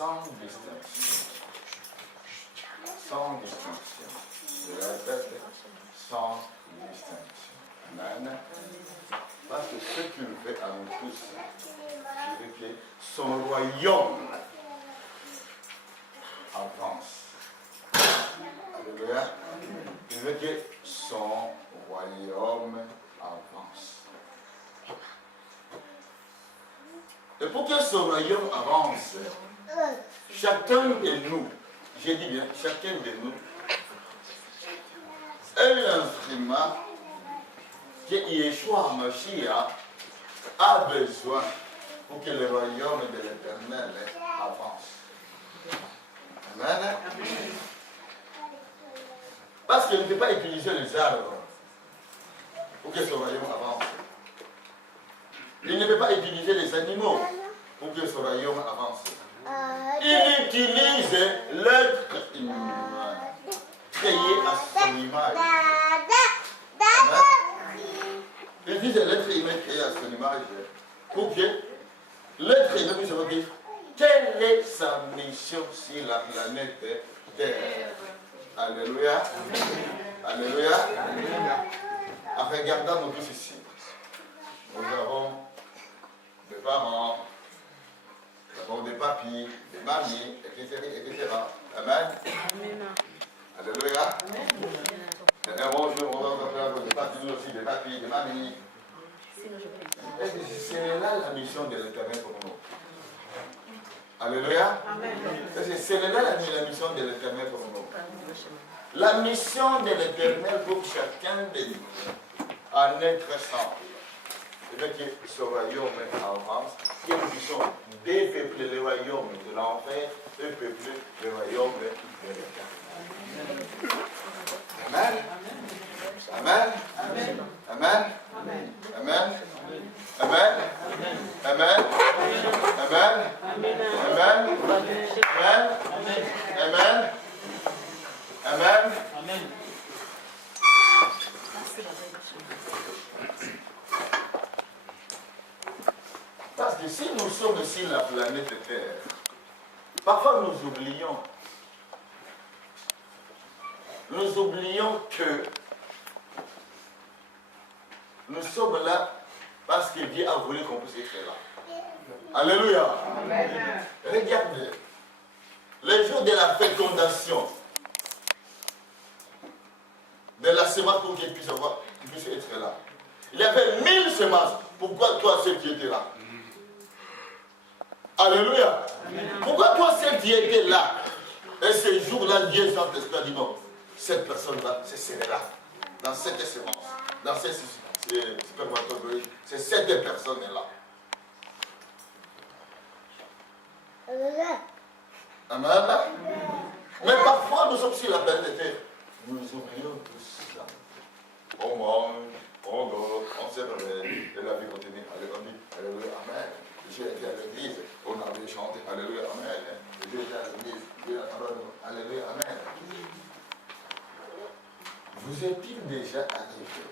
sans distinction. Sans distinction. Je répète, sans distinction. Amen. Parce que ce qu'il fait à nous tous, c'est que son royaume avance. Alléluia. Il veut que son royaume avance. Et pour que son royaume avance, chacun de nous, j'ai dit bien, chacun de nous, est l'instrument que Yeshua Mashiach a besoin pour que le royaume de l'Éternel avance. Amen. Parce qu'il ne peut pas utiliser les arbres pour que son royaume avance. Il ne peut pas utiliser les animaux pour que son royaume avance. Il utilise l'être humain, créé à son image. Amen. Il utilise l'être humain créé à son image pour que l'être humain puisse savoir quelle est sa mission sur la planète Terre. Alléluia. Alléluia. En regardant nous tous ici, nous avons des parents, nous avons des papis, des mamies, etc. Amen. Alléluia. Et un bonjour, on va faire des papis aussi, des papis, des mamies. C'est là la mission de l'Éternel pour nous. Alléluia. C'est là la mission de l'Éternel pour nous. La mission de l'Éternel pour chacun de nous, en être sans. C'est que ce royaume avance, que nous puissions dépeupler le royaume de l'enfer et peupler le royaume de l'Éternel. Amen. Amen. Amen. Amen. Amen. Amen. Amen. Amen. Amen. Amen. Amen. Amen. Parce que si nous sommes sur la planète Terre, parfois nous oublions que nous sommes là parce que Dieu a voulu qu'on puisse être là. Alléluia. Amen. Regardez, le jour de la fécondation de la semence pour qu'il puisse être là. Il y avait 1000 semences. Pourquoi toi seul qui étais là? Alléluia. Amen. Pourquoi toi seul qui étais là? Et ce jour-là, Dieu Saint-Esprit a dit non. Cette personne-là, c'est celle-là. Dans cette semence. Dans cette spermatozoïde. C'est cette personne-là. Amen. Mais parfois, nous sommes sur la planète Terre. Nous oublions tout ça. On mange, on dort, on se réveille, et la vie continue. Alléluia, alléluia, amen. J'ai été à l'église, on avait chanté, alléluia, amen. J'ai été à l'église, alléluia, amen. Vous est-il déjà arrivé,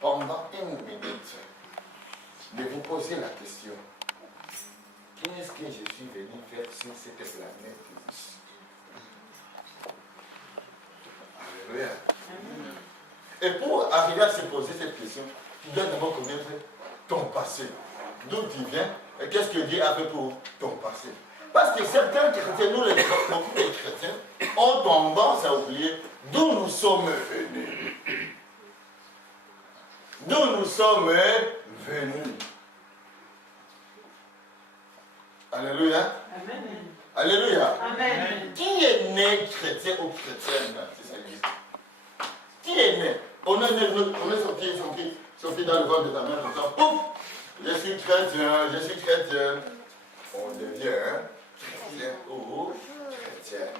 pendant une minute, de vous poser la question, qu'est-ce que je suis venu faire sur cette planète ici? Alléluia. Et pour arriver à se poser cette question, tu dois d'abord connaître ton passé. D'où tu viens et qu'est-ce que Dieu a fait pour ton passé. Parce que certains chrétiens, nous les chrétiens, ont tendance à oublier d'où nous sommes venus. D'où nous sommes venus. Alléluia. Amen. Alléluia. Amen. Qui est né chrétien ou chrétienne? C'est ça existe. Qui est né? On est sorti dans le ventre de ta mère comme ça. Pouf! Je suis chrétien, je suis chrétienne. On devient chrétien ou chrétienne.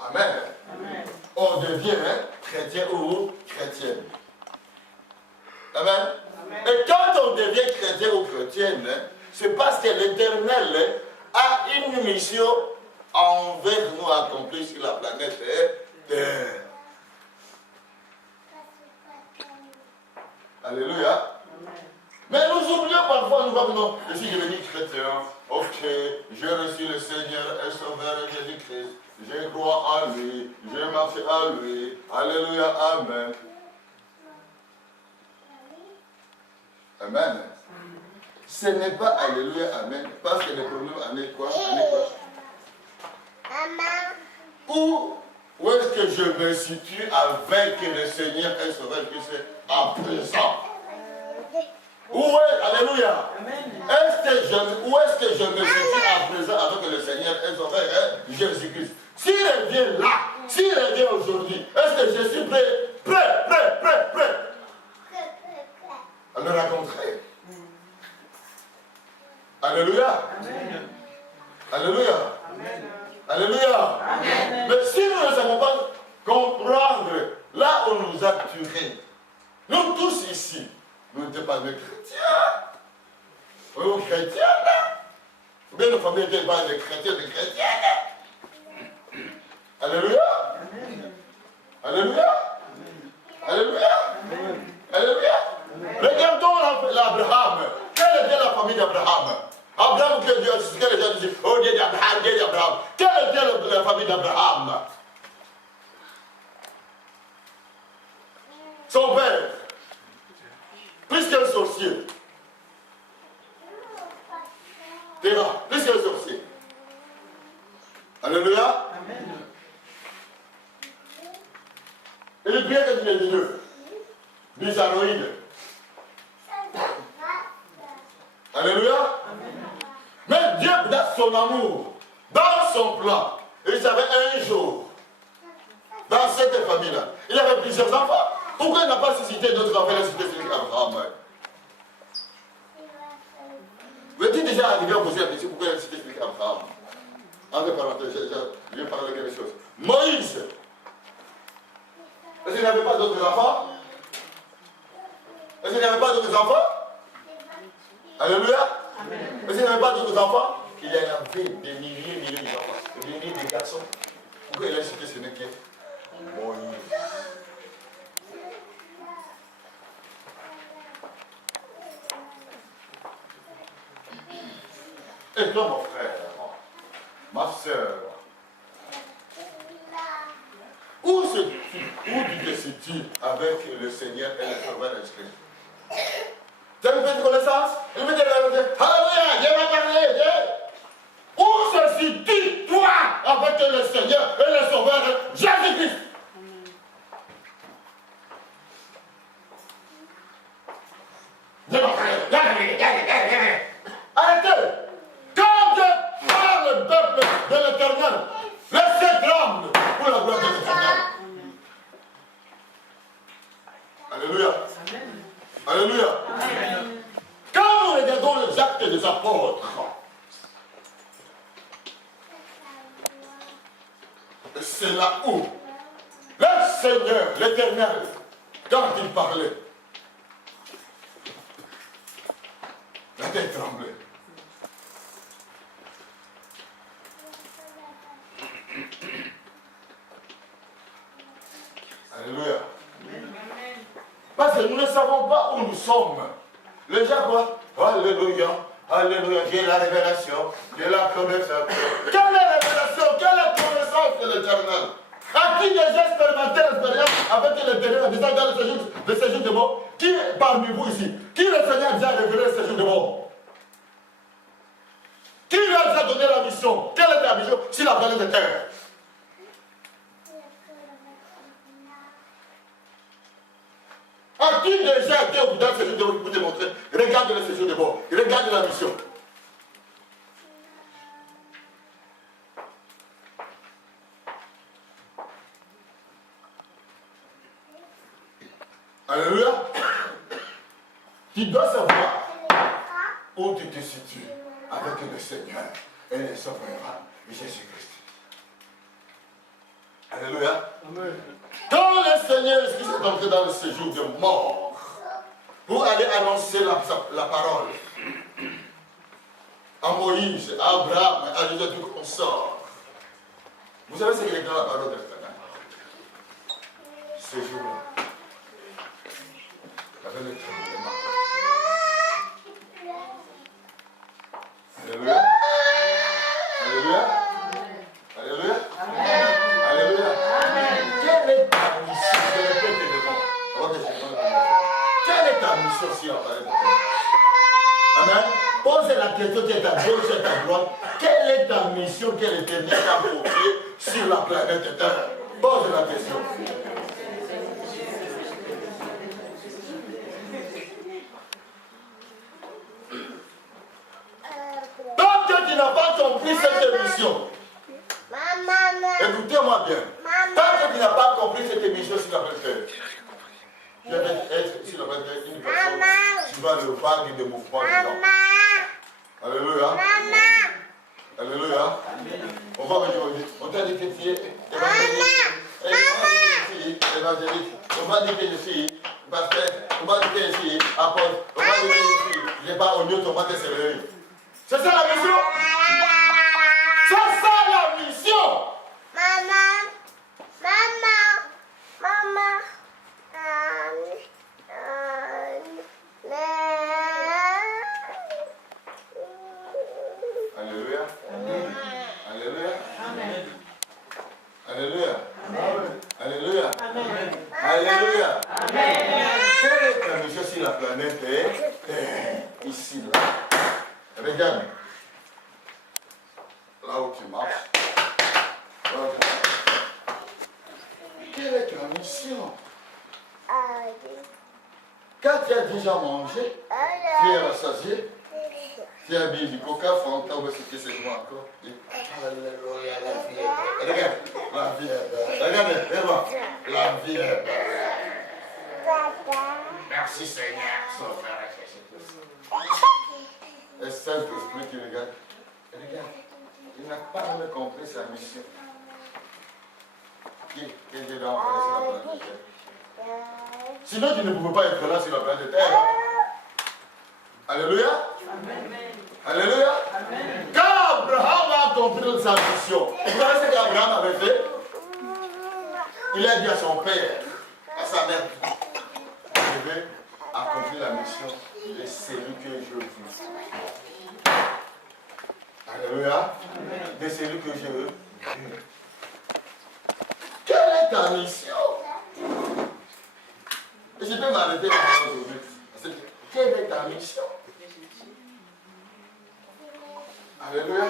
Amen. Amen. On devient chrétien ou chrétienne. Amen. Amen. Et quand on devient chrétien ou chrétienne, c'est parce que l'Éternel a une mission envers nous accomplie sur la planète Terre. Alléluia. Amen. Mais nous oublions parfois, nous disons, non, je suis devenu chrétien, ok, j'ai reçu le Seigneur et Sauveur Jésus-Christ. Je crois en lui, je marche en lui. Alléluia, Amen. Amen. Ce n'est pas Alléluia, Amen, parce que le problème en est quoi? Où est-ce que je me situe avec le Seigneur et Sauveur Jésus-Christ en présent? Où est, Alléluia, où est-ce que je me situe en présent avec le Seigneur et Sauveur Jésus-Christ? S'il revient là, s'il revient aujourd'hui, est-ce que je suis prêt à le rencontrer? Alléluia. Amen. Alléluia. Amen. Alléluia. Amen. Mais si nous ne savons pas comprendre là où on nous a tués, nous tous ici, nous n'étions pas des chrétiens. Nous chrétiens là. Ou bien nos familles n'étaient pas des chrétiens, des chrétiennes. Alléluia. Amen. Alléluia. Alléluia. Amen. Alléluia. Regardons l'Abraham. Quelle était la famille d'Abraham? Abraham, que les gens disent, oh Dieu d'Abraham, Dieu d'Abraham. Quelle était la famille d'Abraham? Son père, plus qu'un sorcier. Terra, plus qu'un sorcier. Alléluia. Amen. Et le bien que tu es Dieu, bisanoïde. Alléluia. Amen. Mais Dieu, dans son amour, dans son plan, il savait un jour, dans cette famille-là, il avait plusieurs enfants. Pourquoi il n'a pas suscité d'autres enfants? Il a suscité celui d'Abraham. Vous êtes déjà arrivé à poser la question pourquoi il a suscité celui d'Abraham? Entre parenthèses, je vais parler de quelque chose. Moïse, est-ce qu'il n'avait pas d'autres enfants? Est-ce qu'il n'avait pas d'autres enfants? Alléluia. Est-ce qu'il n'avait pas d'autres enfants? Il y en avait des milliers d'enfants, des milliers de garçons. Pourquoi il a cité ce n'est que Moïse? Et toi, mon frère, ma soeur, où tu te situes avec le Seigneur et le Sauveur Jésus-Christ? Tu as une petite connaissance? Il me dit, alléluia, Dieu m'a parlé. Où se situe-toi avec le Seigneur et le Sauveur Jésus-Christ? Dieu m'a parlé. Arrêtez. Quand Dieu parle le peuple de l'Éternel, laissez tremble pour la gloire de l'Éternel. Alléluia. Alléluia. Amen. Quand nous regardons les actes des apôtres, c'est là où le Seigneur, l'Éternel, quand il parlait, la tête tremblait. Alléluia. Parce que nous ne savons pas où nous sommes. Les gens quoi? Alléluia, alléluia, j'ai la révélation, j'ai la connaissance. Quelle est la révélation? Quelle est la connaissance de l'Éternel? As-tu déjà expérimenté l'expérience avec l'Éternel déjà dans le séjour de mort? Qui parmi vous ici? Qui le Seigneur a déjà révélé le séjour de mort? Qui lui a déjà donné la mission? Quelle est la mission sur la planète Terre? As-tu déjà été au bout d'un séjour de mort pour te montrer? Regarde le séjour de mort, regarde la mission. Alléluia. Tu dois savoir où tu te situes avec le Seigneur et le Sauveur Jésus-Christ. Alléluia. Amen. Quand le Seigneur Jésus-Christ est entré dans le séjour de mort pour aller annoncer la parole à Moïse, à Abraham, à Jésus tout consort, vous savez ce qu'il est dans la parole de l'Éternel? Ce jour-là, avec le tremblement. Alléluia. mission sur la planète Terre? Amen. Pose la question qui est à gauche et à droite. Quelle est ta mission que l'Éternel t'a confiée sur la planète Terre? Pose la question. Tant que tu n'as pas compris cette mission, écoutez-moi bien. Tant que tu n'as pas compris cette émission sur la planète Terre, je vais être sur la planète Terre une personne qui va le vague de mouvements dedans. Alléluia. Alléluia. On va me dire, on t'a dit que tu es évangéliste. On va dire que je suis pasteur. On va dire que je suis apôtre. On va dire que je suis, je n'ai pas au lieu de tomber de céleri. C'est ça la mission? C'est ça la mission! Alléluia. Alléluia. Alléluia. Alléluia. Alléluia. Quelle est ta mission sur la planète Terre? Ici, là. Regarde. Là où tu marches. Quelle est ta mission? Quand tu as déjà mangé, tu es rassasié, tu as bu du coca, Fanta, ou ce que c'est moi encore. Alléluia, la vie est belle. Regarde, la vie est belle. Regardez, regarde, la vie est belle. Merci Seigneur, Sauveur Jésus-Christ. Et Saint-Esprit qui regarde. Regarde, il n'a pas même compris sa mission. Qui Dieu doit envoyer sur la planète Terre. Sinon, tu ne pouvais pas être là sur la planète Terre. Alléluia. Amen. Alléluia. Amen. Quand Abraham a compris sa mission, vous savez ce qu'Abraham avait fait? Il a dit à son père, à sa mère, je vais accomplir la mission de celui que je veux. Alléluia. De celui que je veux. Quelle est ta mission? Et je peux m'arrêter là aujourd'hui. Quelle est ta mission? Alléluia.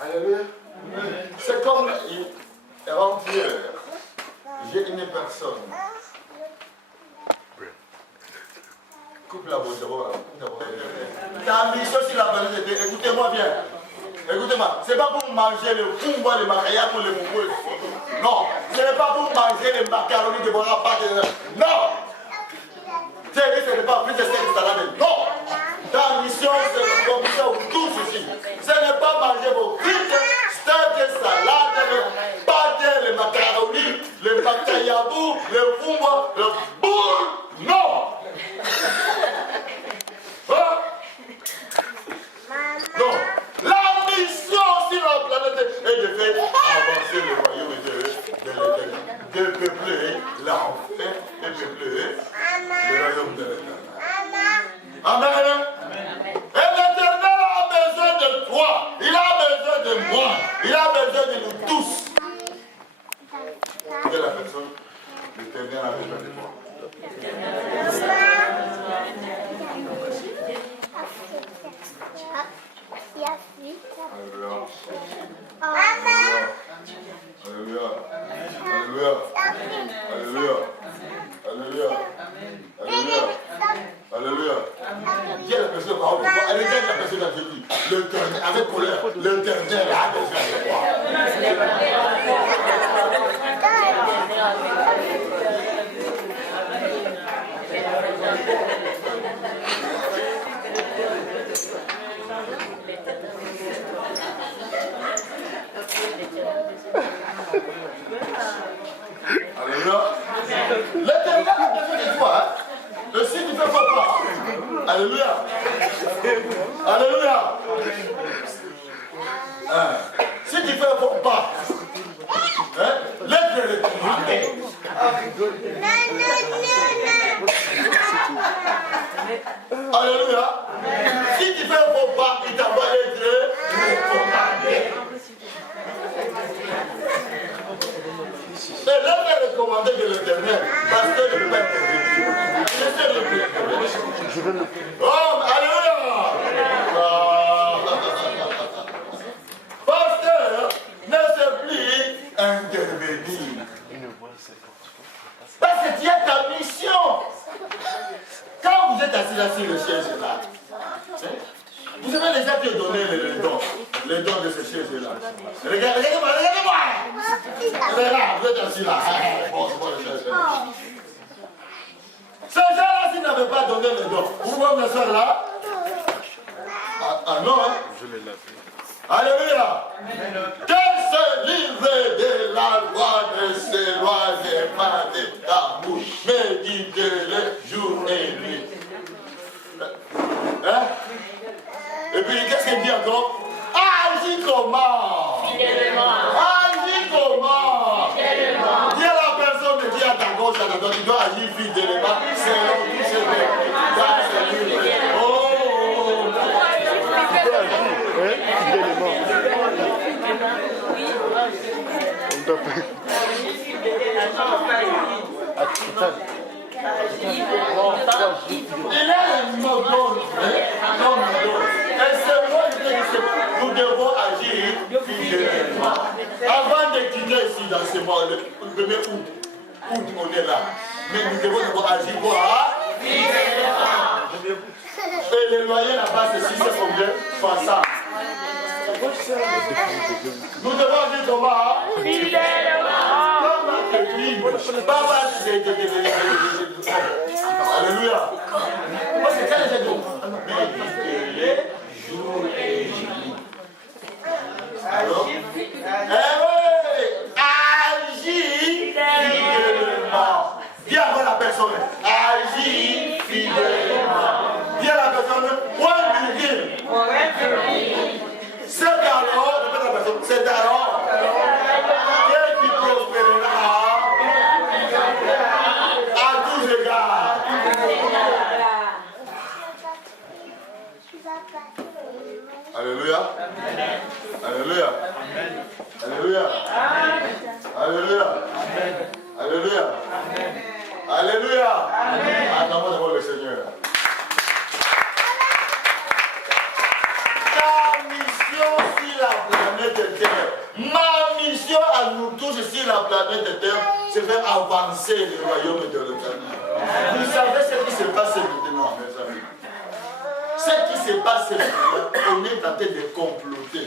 Alléluia. C'est comme avant-hier, j'ai une personne. Coupe la bouche d'abord. Ta mission sur la planète Terre, écoutez-moi bien. Écoutez-moi, ce n'est pas pour manger le kumba, le macaya pour le moumou. Non, ce n'est pas pour manger les macaronis de Bonaparte. Non. Ce n'est pas plus de cette salade. Non. Ta mission, c'est comme ça pour tout ceci. Ce n'est pas manger vos frites, steak, salade, le pâté, les macaronis, le macayabou, le kumba, le boule. Non. Hein? Non. La mission sur la planète est de faire avancer le royaume de peupler l'enfer et peupler le royaume de l'Éternel. Amen. Et l'Éternel a besoin de toi. Il a besoin de moi. Il a besoin de nous tous. Quelle est la personne? L'Éternel a besoin de moi. Alléluia. Alléluia. Alléluia. Alléluia. Alléluia. Alléluia. Qui est la personne qui parle? Elle regarde la personne qui dit l'Éternel, avec colère, l'Éternel a besoin de moi. Alléluia. L'Éternel a besoin de toi. Et si tu fais pas, alléluia. Alléluia. Si tu fais pas, laisse-le commander. Alléluia. Si tu fais pas, il t'envoie être commandé. Et là, il est recommandé de l'Éternel, parce que je ne peux pas être. Je veux le faire. Oh, alléluia. Pasteur, ne se plus intervenir. Parce que tu as ta mission. Quand vous êtes assis là sur le siège là, vous avez déjà te donné les dons de ce siège là. Regardez-moi, regardez-moi. Vous êtes là, vous êtes assis là. Bon, c'est pas le siège là. Ces gens-là, s'ils n'avaient pas donné les dons, vous pouvez me faire là? Ah non, hein? Je l'ai lavé. Alléluia. Que ce livre de la loi ne s'éloigne pas de ta bouche. Médite-le jour et nuit. Hein? Et puis, qu'est-ce qu'il dit encore? Agis comment? Agis comment? Dis à la personne qui est à ta gauche, à ta droite, tu dois agir fidèlement. C'est l'homme qui se met dans ce livre. Il a une mot d'ordre. Et c'est moi qui dis que nous devons agir fidèlement. Avant de quitter ici dans ce monde, le 1er août, on est là. Mais nous devons d'abord agir quoi? Fidèlement. Et le loyer là-bas, c'est 600 combien? 300. Nous devons agir comment? Fidèlement. Alléluia. Moi, c'est quand j'ai dit. Jour et nuit. Alors? Agis fidèlement. Dis à la personne. Agis fidèlement. Dis à la personne. Point virgule. C'est alors. Répète la personne. C'est alors. Qui prospérera. Alléluia. Alléluia. Alléluia. Alléluia. Alléluia. Alléluia. Attends-moi d'abord le Seigneur. Ta mission sur la planète Terre, ma mission à nous tous sur la planète Terre, c'est faire avancer le royaume de l'Éternel. Vous savez ce qui se passe maintenant, mes amis. Ce qui se passe maintenant, on est en train de comploter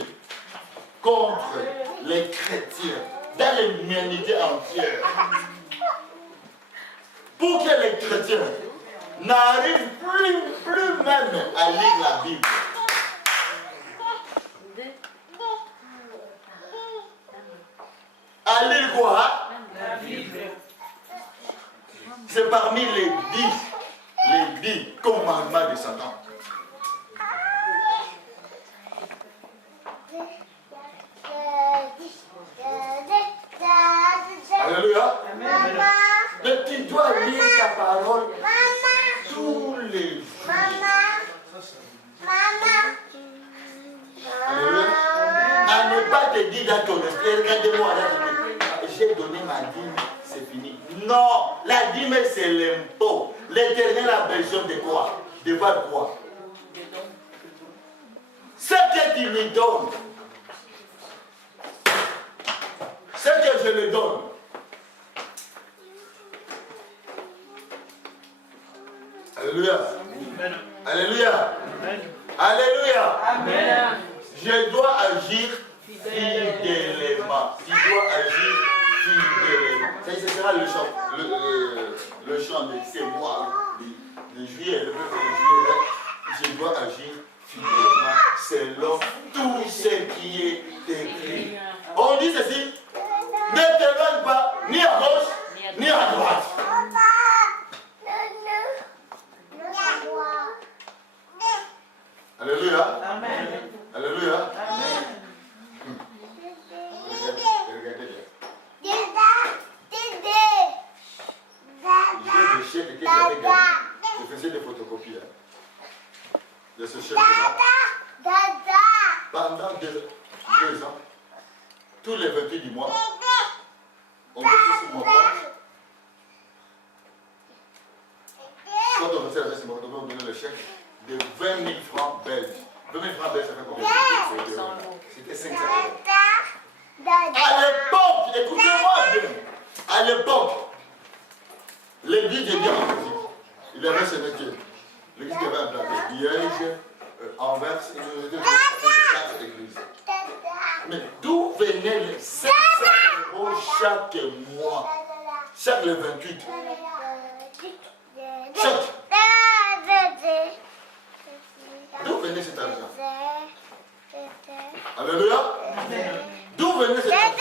contre les chrétiens dans l'humanité entière. Pour que les chrétiens n'arrivent plus même à lire la Bible. À lire quoi? La Bible. C'est parmi les 10 commandements de Satan. Alléluia. Mais tu dois lire ta parole tous les jours. Alléluia. À ne pas te dire dans ton esprit, regardez-moi là, j'ai donné ma dîme, c'est fini. Non, la dîme c'est l'impôt. L'Éternel a besoin de quoi? De voir quoi? Ce que tu lui donnes, ce que je lui donne. Alléluia. Alléluia. Alléluia. Amen. Je dois agir fidèlement. Tu dois agir fidèlement. Ça, ce sera le chant de ces mois de juillet, le peuple de juillet. Je dois agir fidèlement selon tout ce qui est écrit. On dit ceci, ne t'éloigne pas ni à gauche ni à droite. Alléluia. Amen. Alléluia. Amen. Regardez bien. J'ai des chèques que j'avais gagnés. Je faisais des photocopies de ce chèque-là. Pendant 2 ans, tous les 28 du mois, on mettait sur mon compte. Quand on faisait la sur mon compte, devait vous donner le chèque de 20 000 francs belges. 20 000 francs belges, ça fait combien? C'était 500 euros. À l'époque, écoutez-moi bien, à l'époque, l'église de Dieu en Belgique, il avait ce métier. L'église qui avait implanté Liège, Anvers, il était 4 églises. Mais d'où venaient les 500 euros chaque mois? Chaque le 28. Chaque. D'où venait cet argent? Alléluia. D'où venait cet argent?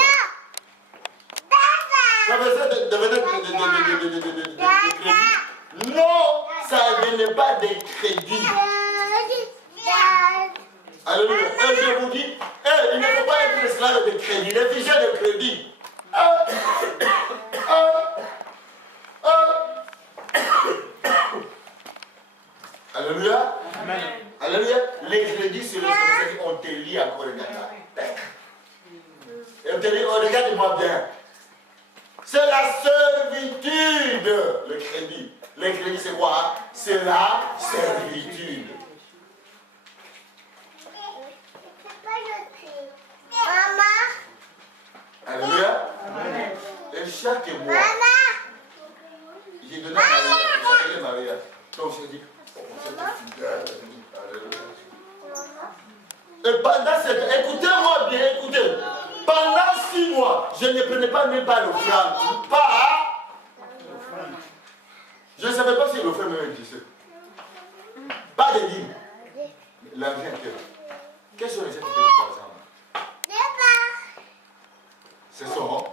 Ça faisait de crédit? Non, ça ne venait pas des crédits. Alléluia. Et je vous dis, il ne faut pas être esclave de crédit, les fichiers de crédit. Alléluia. Amen. Alléluia. Les crédits sur les sociétés, on te lit encore le gars. Et on te dit, oh, regarde-moi bien. C'est la servitude, le crédit. Le crédit, c'est quoi? C'est la servitude. Alléluia. Amen. Et chaque mois, j'ai donné à Maria. Donc je dis, et pendant cette... Écoutez-moi bien, écoutez. Pendant 6 mois, je ne prenais pas même pas l'offrande. Pas. Je ne savais pas si l'offrande même existait. Pas de dîmes. L'argent était là. Quels sont les gens qui payent par exemple? Ce sont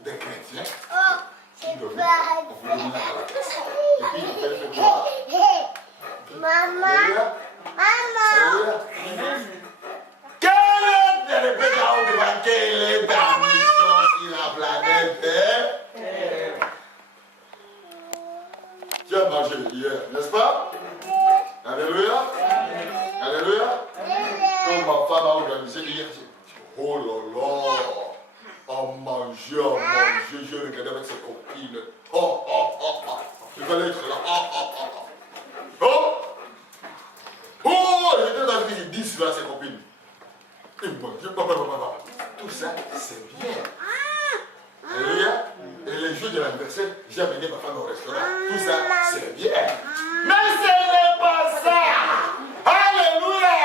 des chrétiens qui donnaient. On vous donne à la caisse. Et puis elle fait quoi? Maman. Quelle est ta mission sur la planète Terre? Tu as mangé hier, n'est-ce pas? Alléluia. Alléluia. Comme ma femme a organisé hier, oh là là, à manger, je regardais avec ses copines. Oh, oh, oh, oh. Il fallait être là. Oh, oh, oh. Oh, oh, j'étais dans le 10 là, ses copines. Et moi, tout ça, c'est bien. Alléluia. Et les jours de l'anniversaire, j'ai amené ma femme au restaurant. Tout ça, c'est bien. Mais ce n'est pas ça. Alléluia.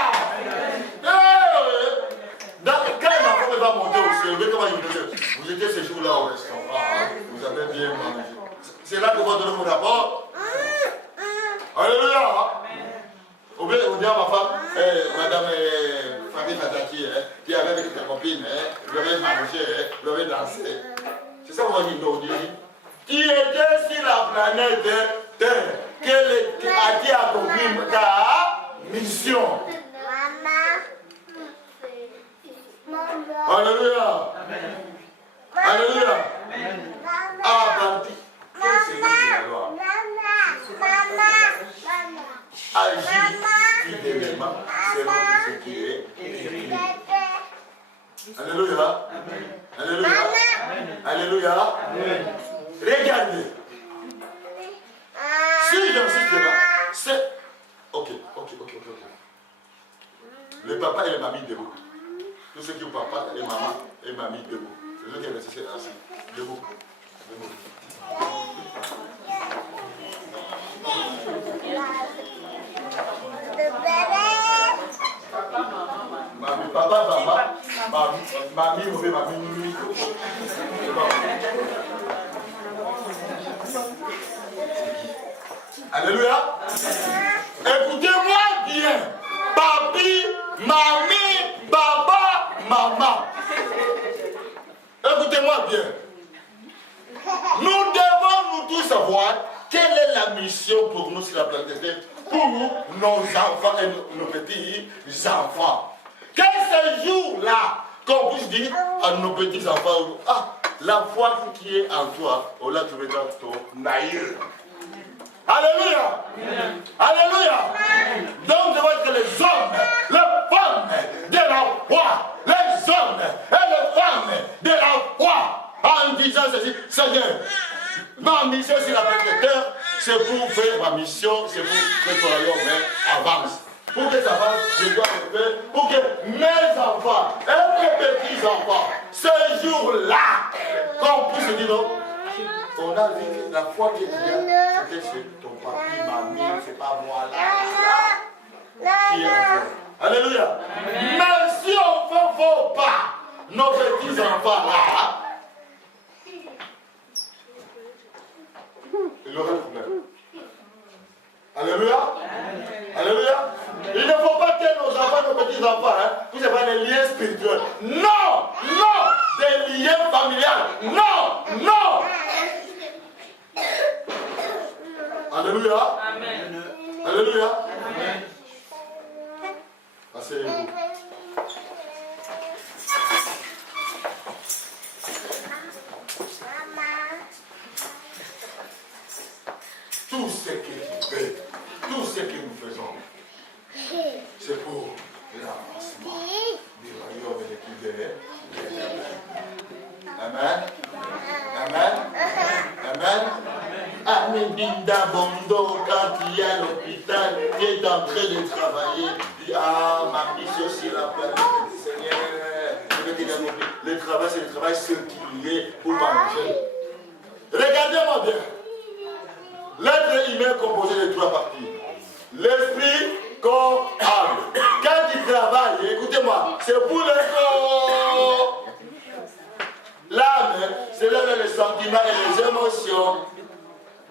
Quand ma femme va monter au ciel, comment il vous dit? Vous étiez ce jour-là au restaurant, vous avez bien mangé. C'est là que vous donner mon rapport. Alléluia. Ou bien vous dites à ma femme, madame Fabi Fataki, qui avait avec ta copine, vous avez mangé, vous avez dansé. C'est ça qu'on va dire, non, Dieu. Qui était sur la planète Terre, qui a accompli ta mission. Alléluia. Alléluia. À partir. Qu'est-ce que c'est la loi? Agir fidèlement selon ce qui est écrit. Alléluia. Alléluia. Alléluia. Regardez. Si j'insiste là, c'est... Ok. Le papa et la mamie debout. Tous ceux qui ont papa et maman et mamie debout. C'est ceux qui ont resté assis. Debout. Papa, maman, mamie, mamie. Alléluia. Écoutez-moi bien. Papi, mamie, papa, maman. Écoutez-moi bien. Nous devons nous tous savoir quelle est la mission pour nous sur la planète Terre, pour nos enfants et nos petits-enfants. Quel ce jour-là qu'on puisse dire à nos petits-enfants, ah, la foi qui est en toi, on l'a trouvé dans ton naïr. Alléluia. Alléluia. Donc, je vois que les hommes, les femmes de la foi, les hommes et les femmes de la foi, en disant ceci, Seigneur, ma mission sur la planète Terre, c'est pour faire ma mission, c'est pour que ce royaume avance. Pour que ça avance, je dois le faire pour que mes enfants et mes petits-enfants, ce jour-là, qu'on puisse se dire, non, on a vu la foi qui est là, c'était chez ton papi, mamie, c'est pas moi là. Qui est encore. Alléluia. Mais si on ne fait pas nos petits-enfants là, il aura un problème. Alléluia. Alléluia. Il ne faut pas que nos enfants, nos petits-enfants, vous avez des liens spirituels. Non, non, des liens familiales. Non, non. Alléluia. Amen. Alléluia. Amen. Asseyez-vous. Tout ce que tu fais, tout ce que nous faisons, c'est pour l'avancement du royaume de qui est. Amen. Amen. Amen. Amindinda Bondo, quand il y a l'hôpital qui est en train de travailler, dit ah, ma mission sur la planète, Seigneur, le travail, c'est le travail circulé pour manger. Regardez-moi bien. L'être humain est composé de 3 parties. L'esprit, corps, âme. Quand il travaille, écoutez-moi, c'est pour le corps. L'âme, c'est là les sentiments et les émotions.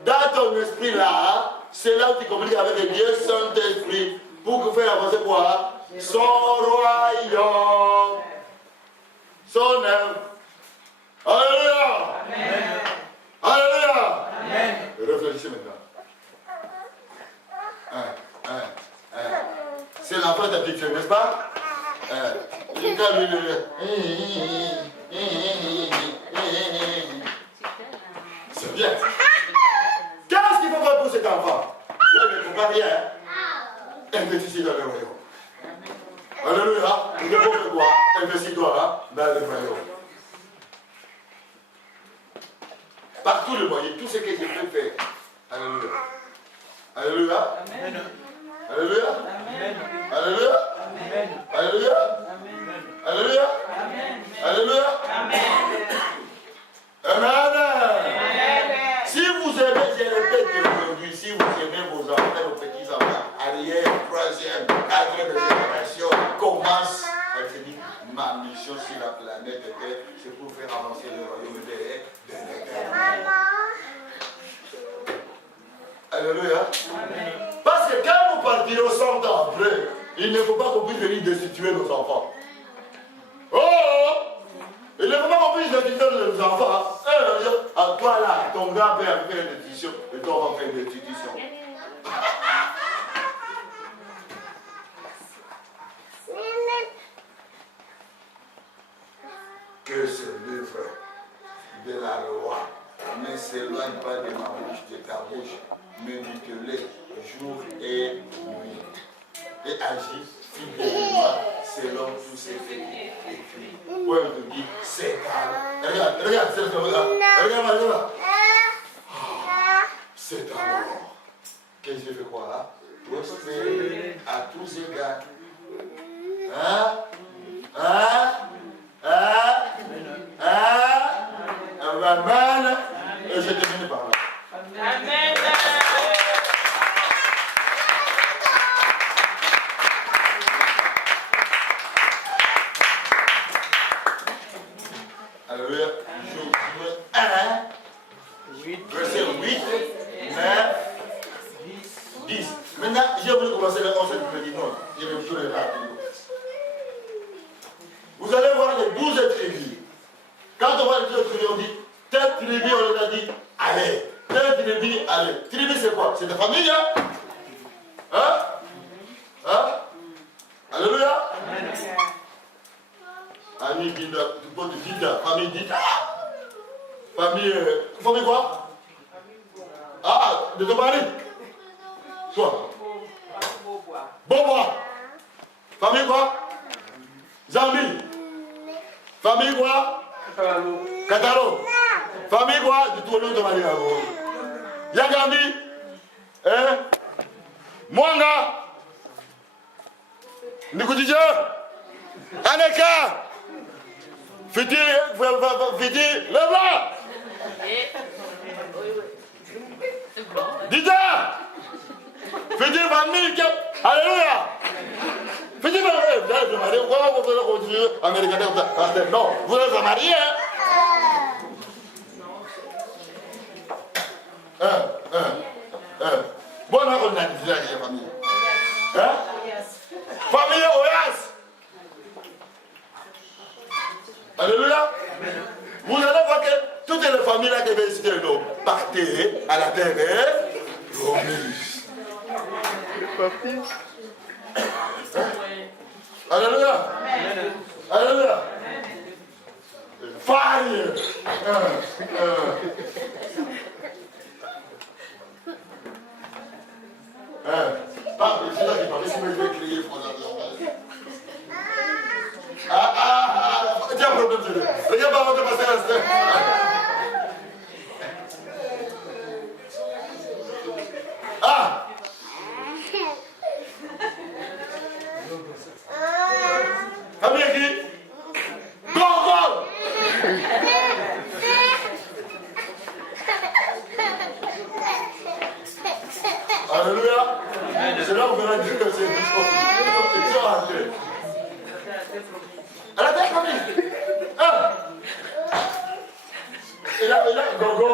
Dans ton esprit là, c'est là où tu communiques avec Dieu Saint-Esprit pour faire avancer quoi? Son royaume, son œuvre. Alléluia. Amen. Alléluia. Amen. Réfléchissez maintenant. C'est l'enfant de ta petite fille, n'est-ce pas? C'est bien. Qu'est-ce qu'il faut faire pour cet enfant? Là, il ne faut pas rien. Investissez dans le royaume. Alléluia. Il ne faut faire quoi? Investis-toi dans le royaume. Par tous les moyens, tout ce que je peux faire. Alléluia. Alléluia. Amen. Alléluia. Amen. Alléluia. Amen. Alléluia. Amen. Alléluia. Amen. Alléluia. Amen. Amen. Si vous aimez, je répète aujourd'hui, si vous aimez vos enfants, vos petits-enfants, arrière, 3e, 4e génération, commence à se dire, ma mission sur la planète Terre, c'est pour faire avancer le royaume de l'Éternel. Alléluia. Parce que quand nous partirons 100 ans après, il ne faut pas qu'on puisse venir destituer nos enfants. Oh! Il ne faut pas qu'on puisse destituer nos enfants. À toi là, ton grand-père fait une destitution et toi on fait une destitution. Que ce livre de la loi ne s'éloigne pas de ma bouche, de ta bouche, médite-le jour et nuit. Et agis fidèlement selon tout ce qui est écrit. Ouais, je te dis, c'est calme. Regarde, c'est ça. Regarde. C'est alors que je fais quoi là? Prospérer à tous égards. Amen. Et je termine par là. Amen. Alléluia. Josué 1, verset 8, 9, 10. Maintenant, j'ai voulu commencer le 11 et je me dis non, je vais tout les rater. Vous allez voir les 12 tribus. Quand on voit les 12 tribus, on dit, telle tribu, on leur a dit, allez. Telle tribu, allez. Tribu, c'est quoi? C'est ta famille, hein? Alléluia. Ami Dinda, tu peux te dire, famille Dinda. Famille quoi? Ah, de ton mari? Toi? Bobois. Famille quoi? Zambi. Famille quoi? Kataro. Famille quoi? Du tout le nom de ton mari. Yagambi. Hein? Mwanga. Ndikujije. Aneka. Fiti, lève-la. Dija. Fiti, Vanille. Alléluia. Fiti, vous allez vous marier. Pourquoi vous allez continuer américain? Non, vous allez vous marier. Bonne on a dit la famille. Hein? Famille Oyas. Alléluia. Vous allez voir que toutes les familles là qui veulent citer le nom, partez à la terre promise. Alléluia. Alléluia. Fire. Parle, c'est là qui parle, si vous voulez crier, il faut tiens, problème, c'est regarde pas votre passer à l'instant. Ah! Famille qui? Go, go! Alléluia! C'est là où vous allez dire que c'est une chose. Ils sont rentrés. À la tête, famille! Il a, go, go,